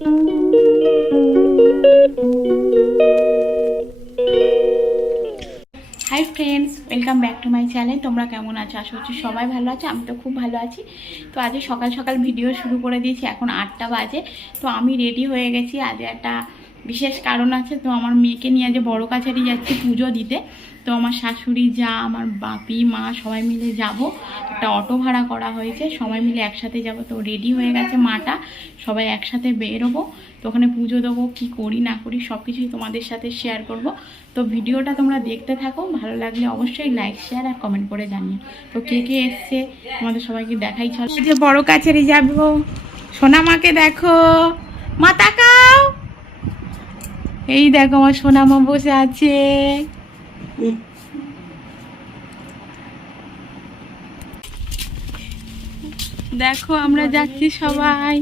Hi friends welcome back to my channel তোমরা কেমন আছো? আশা করছি সবাই ভালো আছো, আমি তো খুব ভালো আছি। তো আজ সকাল সকাল ভিডিও শুরু করে দিয়েছি, এখন আটটা বাজে। তো আমি রেডি হয়ে গেছি আজ একটা বিশেষ কারণ আছে, তো আমার মেয়েকে নিয়ে যে বড় কাছারি যাচ্ছি পুজো দিতে। তো আমার শাশুড়ি যা, আমার বাপি, মা সবাই মিলে যাব। একটা অটো ভাড়া করা হয়েছে, সবাই মিলে একসাথে যাব। তো রেডি হয়ে গেছে মাটা, সবাই একসাথে বেরোবো। তো ওখানে পুজো দেবো, কী করি না করি সব কিছুই তোমাদের সাথে শেয়ার করব। তো ভিডিওটা তোমরা দেখতে থাকো, ভালো লাগলে অবশ্যই লাইক শেয়ার আর কমেন্ট করে জানিও। তো কে কে এসছে, তোমাদের সবাইকে দেখাই, চল। যে বড় কাছেরই যাব। সোনা মাকে দেখো। এই দেখো আমার সোনা মা বসে আছে। দেখো আমরা যাচ্ছি সবাই।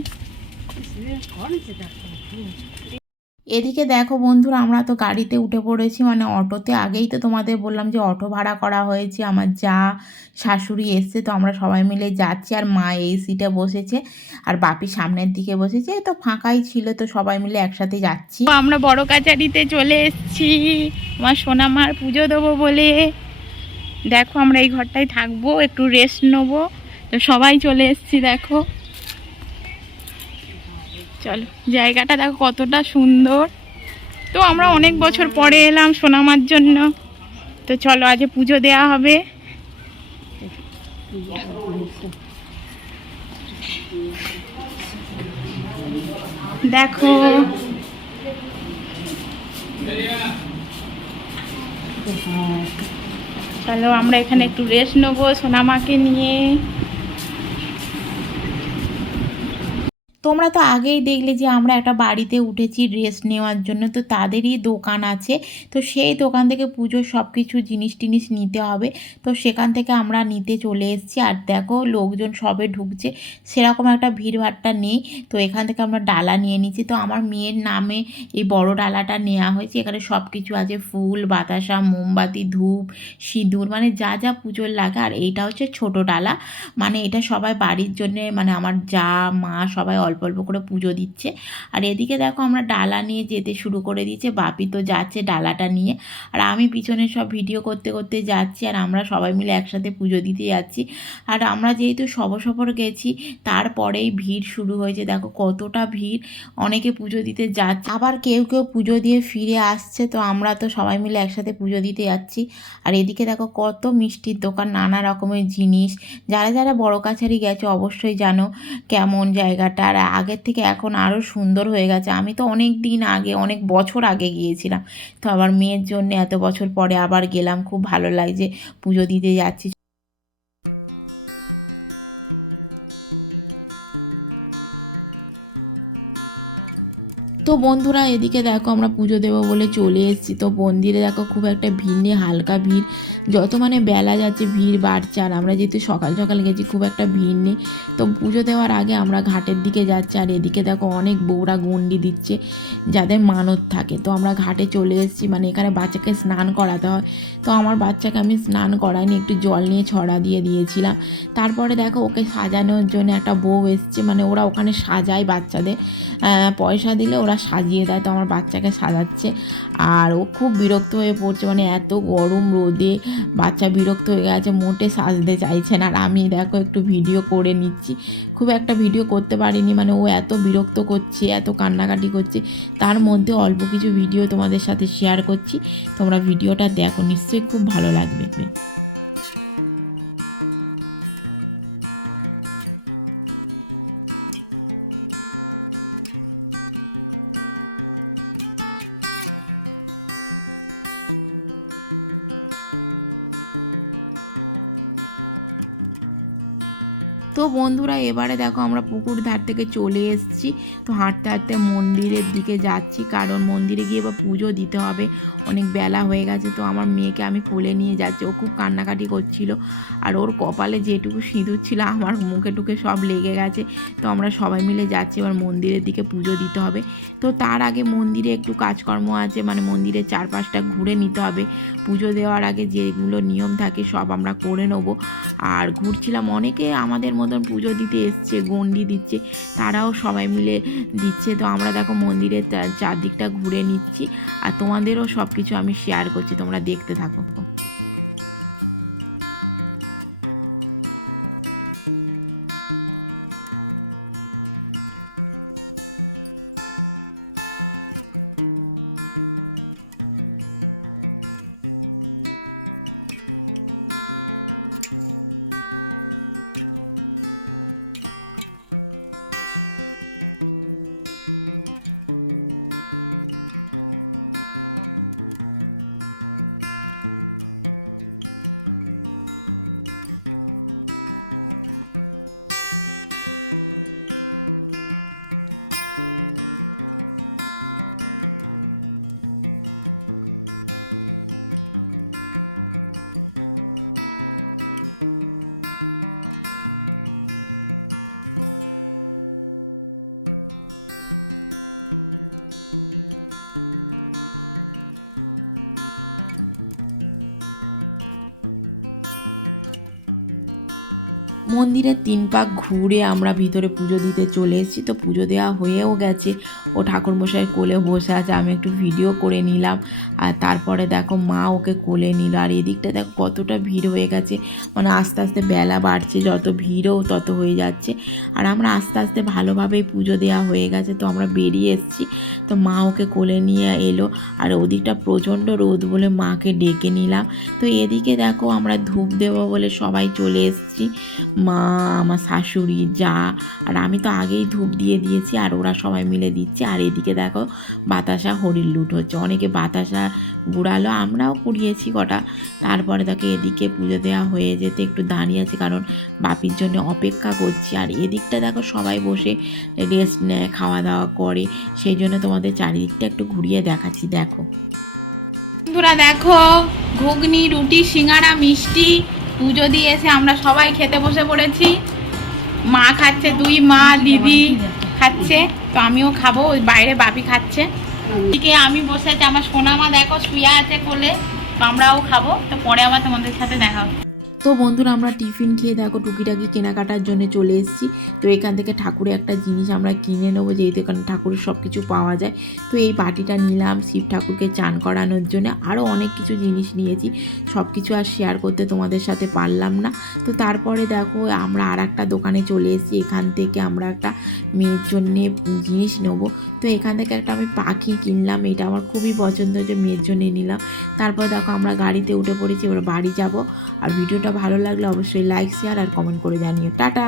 এদিকে দেখো বন্ধুরা, আমরা তো গাড়িতে উঠে পড়েছি মানে অটোতে। আগেই তো তোমাদের বললাম যে অটো ভাড়া করা হয়েছে, আমার যা শাশুড়ি এসছে, তো আমরা সবাই মিলে যাচ্ছি, আর মা এই সিটে বসেছে, আর বাপি সামনের দিকে বসেছে তো ফাঁকাই ছিল, তো সবাই মিলে একসাথে যাচ্ছি। আমরা বড় কাচারিতে চলে এসেছি, আমার সোনামার পুজো দেবো বলে। দেখো, আমরা এই ঘরটায় থাকব, একটু রেস্ট নেব, তো সবাই চলে এসেছি, দেখো। চলো, জায়গাটা দেখো কতটা সুন্দর। তো আমরা অনেক বছর পরে এলাম সোনামার জন্য। তো চলো আজ পুজো দেয়া হবে। দেখো। চলো, আমরা এখানে একটু রেস্ট নেব সোনামাকে নিয়ে। তোমরা তো আগেই দেখলে যে আমরা একটা বাড়িতে উঠেছি রেস্ট নেওয়ার জন্য, তো তাদেরই দোকান আছে। তো সেই দোকান থেকে পুজোর সব কিছু জিনিস টিনিস নিতে হবে। তো সেখান থেকে আমরা নিতে চলে এসেছি। আর দেখো লোকজন সবে ঢুকছে। সেরকম একটা ভিড়ভাট্টা নেই। তো এখান থেকে আমরা ডালা নিয়ে নিচ্ছি। তো আমার মেয়ের নামে এই বড় ডালাটা নেওয়া হয়েছে। এখানে সব কিছু আছে। ফুল, বাতাসা, মোমবাতি, ধূপ, সিঁদুর মানে যা যা পুজোর লাগে। আর এইটা হচ্ছে ছোট ডালা। মানে এটা সবাই বাড়ির জন্যে মানে আমার যা, মা সবাই অল্প অল্প অল্প করে পুজো দিচ্ছে। আর এদিকে দেখো আমরা ডালা নিয়ে যেতে শুরু করে দিচ্ছে বাপি তো যাচ্ছে ডালাটা নিয়ে। আর আমি পিছনে সব ভিডিও করতে করতে যাচ্ছি আর আমরা সবাই মিলে একসাথে পুজো দিতে যাচ্ছি। আর আমরা যেহেতু সবর গেছি, তারপরেই ভিড় শুরু হয়েছে। দেখো কতটা ভিড়, অনেকে পুজো দিতে যাচ্ছে। আবার কেউ কেউ পুজো দিয়ে ফিরে আসছে, তো আমরা তো সবাই মিলে একসাথে পুজো দিতে যাচ্ছি। আর এদিকে দেখো কত মিষ্টির দোকান, নানা রকমের জিনিস। যারা যারা বড় কাছারি গেছে অবশ্যই জানো কেমন জায়গাটা। আর আগের থেকে এখন আরও সুন্দর হয়ে গেছে। আমি তো অনেক দিন আগে, অনেক বছর আগে গিয়েছিলাম। তো আমার মেয়ের জন্য এত বছর পরে আবার গেলাম। খুব ভালো লাগছে। পুজো দিতে যাচ্ছি। তো বন্ধুরা, এদিকে দেখো আমরা পুজো দেবো বলে চলে এসেছি। তো মন্দিরে দেখো খুব একটা ভিড় নেই, হালকা ভিড়। যত মানে বেলা যাচ্ছে, ভিড় বাড়ছে। আর আমরা যেহেতু সকাল সকাল গেছি, খুব একটা ভিড় নেই। তো পুজো দেওয়ার আগে আমরা ঘাটের দিকে যাচ্ছি। আর এদিকে দেখো অনেক বউরা গন্ডি দিচ্ছে, যাদের মানত থাকে। তো আমরা ঘাটে চলে এসেছি মানে এখানে বাচ্চাকে স্নান করাতে হয়। তো আমার বাচ্চাকে আমি স্নান করাইনি, একটু জল নিয়ে ছড়া দিয়ে দিয়েছিলাম। তারপরে দেখো ওকে সাজানোর জন্য একটা বউ এসছে মানে ওরা ওখানে সাজায় বাচ্চাদের। পয়সা দিলে ওরা সাজিয়ে দেয়, তো আমার বাচ্চাকে সাজাচ্ছে। আর ও খুব বিরক্ত হয়ে পড়ছে মানে এত গরম রোদে বাচ্চা বিরক্ত হয়ে গেছে, মোটে সাজতে চাইছে না। আর আমি দেখো একটু ভিডিও করে নিচ্ছি। খুব একটা ভিডিও করতে পারিনি মানে ও এত বিরক্ত করছে, এত কান্নাকাটি করছে। তার মধ্যে অল্প কিছু ভিডিও তোমাদের সাথে শেয়ার করছি। তোমরা ভিডিওটা দেখো, নিশ্চয়ই খুব ভালো লাগবে। বন্ধুরা, এবারে দেখো আমরা পুকুর ধার থেকে চলে এসেছি। তো হাঁটতে হাঁটতে মন্দিরের দিকে যাচ্ছি, কারণ মন্দিরে গিয়ে এবার পুজো দিতে হবে। অনেক বেলা হয়ে গেছে, তো আমার মেয়েকে আমি কোলে নিয়ে যাচ্ছি। ও খুব কান্নাকাটি করছিল, আর ওর কপালে যেটুকু সিঁদুর ছিল, আমার মুখে টুকে সব লেগে গেছে। তো আমরা সবাই মিলে যাচ্ছি, এবার মন্দিরের দিকে পুজো দিতে হবে। তো তার আগে মন্দিরে একটু কাজকর্ম আছে মানে মন্দিরের চারপাশটা ঘুরে নিতে হবে। পুজো দেওয়ার আগে যেগুলো নিয়ম থাকে, সব আমরা করে নেব। আর ঘুরছিলাম অনেকে আমাদের মতন মতন পুজো দিতে এসছে, গন্ডি দিচ্ছে, তারাও সবাই মিলে দিচ্ছে। তো আমরা দেখো মন্দিরের চারদিকটা ঘুরে নিচ্ছি, আর তোমাদেরও সব কিছু আমি শেয়ার করছি, তোমরা দেখতে থাকো। মন্দিরের তিন পাক ঘুরে আমরা ভিতরে পুজো দিতে চলে এসেছি। তো পুজো দেওয়া হয়েও গেছে। ও ঠাকুরমশাই কোলে বসে আছে। আমি একটু ভিডিও করে নিলাম। আর তারপরে দেখো মা ওকে কোলে নিল। আর এদিকটা দেখো কতটা ভিড় হয়ে গেছে। মানে আস্তে আস্তে বেলা বাড়ছে। যত ভিড়ও তত হয়ে যাচ্ছে। আর আমরা আস্তে আস্তে ভালোভাবেই পুজো দেওয়া হয়ে গেছে। তো আমরা বেরিয়ে এসেছি। তো মা ওকে কোলে নিয়ে এলো আর ওদিকটা প্রচণ্ড রোদ বলে মাকে ডেকে নিলাম। তো এদিকে দেখো আমরা ধূপ দেবো বলে সবাই চলে এসেছি। মা, আমার শাশুড়ি, যা। আর আমি তো আগেই ধূপ দিয়ে দিয়েছি আর ওরা সবাই মিলে দিচ্ছে। আর এদিকে দেখো বাতাসা হরির লুট হচ্ছে অনেকে বাতাসা ঘুরালো আমরাও কুড়িয়েছি কটা। তারপরে দেখো এদিকে পুজো দেওয়া হয়ে যেতে একটু দাঁড়িয়ে আছে, কারণ বাপির জন্য অপেক্ষা করছি। আর এদিকটা দেখো সবাই বসে রেস্ট নেয় খাওয়া দাওয়া করে। সেই জন্য তোমাদের চারিদিকটা একটু ঘুরিয়ে দেখাচ্ছি, দেখো। বন্ধুরা দেখো, ঘুগনি, রুটি সিঙ্গারা মিষ্টি, পুজো দিয়েছে, আমরা সবাই খেতে বসে পড়েছি। মা খাচ্ছে, দুই মা, দিদি খাচ্ছে, তো আমিও খাব, ওই বাইরে বাপি খাচ্ছে। এদিকে আমি বসে আছি, আমার সোনামা দেখো শুয়ে আছে কোলে আমরাও খাব, তো পরে আবার তোমাদের সাথে দেখা হবে। তো বন্ধুরা, আমরা টিফিন খেয়ে দেখো টুকিটাকি কেনাকাটার জন্য চলে এসেছি। তো এখান থেকে ঠাকুরের একটা জিনিস আমরা কিনে নেব, যেহেতু এখানে ঠাকুরের সব কিছু পাওয়া যায়। তো এই বাটিটা নিলাম শিব ঠাকুরকে চান করানোর জন্য। আরও অনেক কিছু জিনিস নিয়েছি। সব কিছু আর শেয়ার করতে তোমাদের সাথে পারলাম না। তো তারপরে দেখো, আমরা আর একটা দোকানে চলে এসেছি। এখান থেকে আমরা একটা মেয়ের জন্যে জিনিস নেব। তো এখান থেকে একটা আমি পাখি কিনলাম। এটা আমার খুবই পছন্দ হয়েছে মেয়ের জন্যে নিলাম। তারপর দেখো আমরা গাড়িতে উঠে পড়েছি, এবার বাড়ি যাব। আর ভিডিওটা ভালো লাগলে অবশ্যই লাইক শেয়ার আর কমেন্ট করে জানিও। টাটা!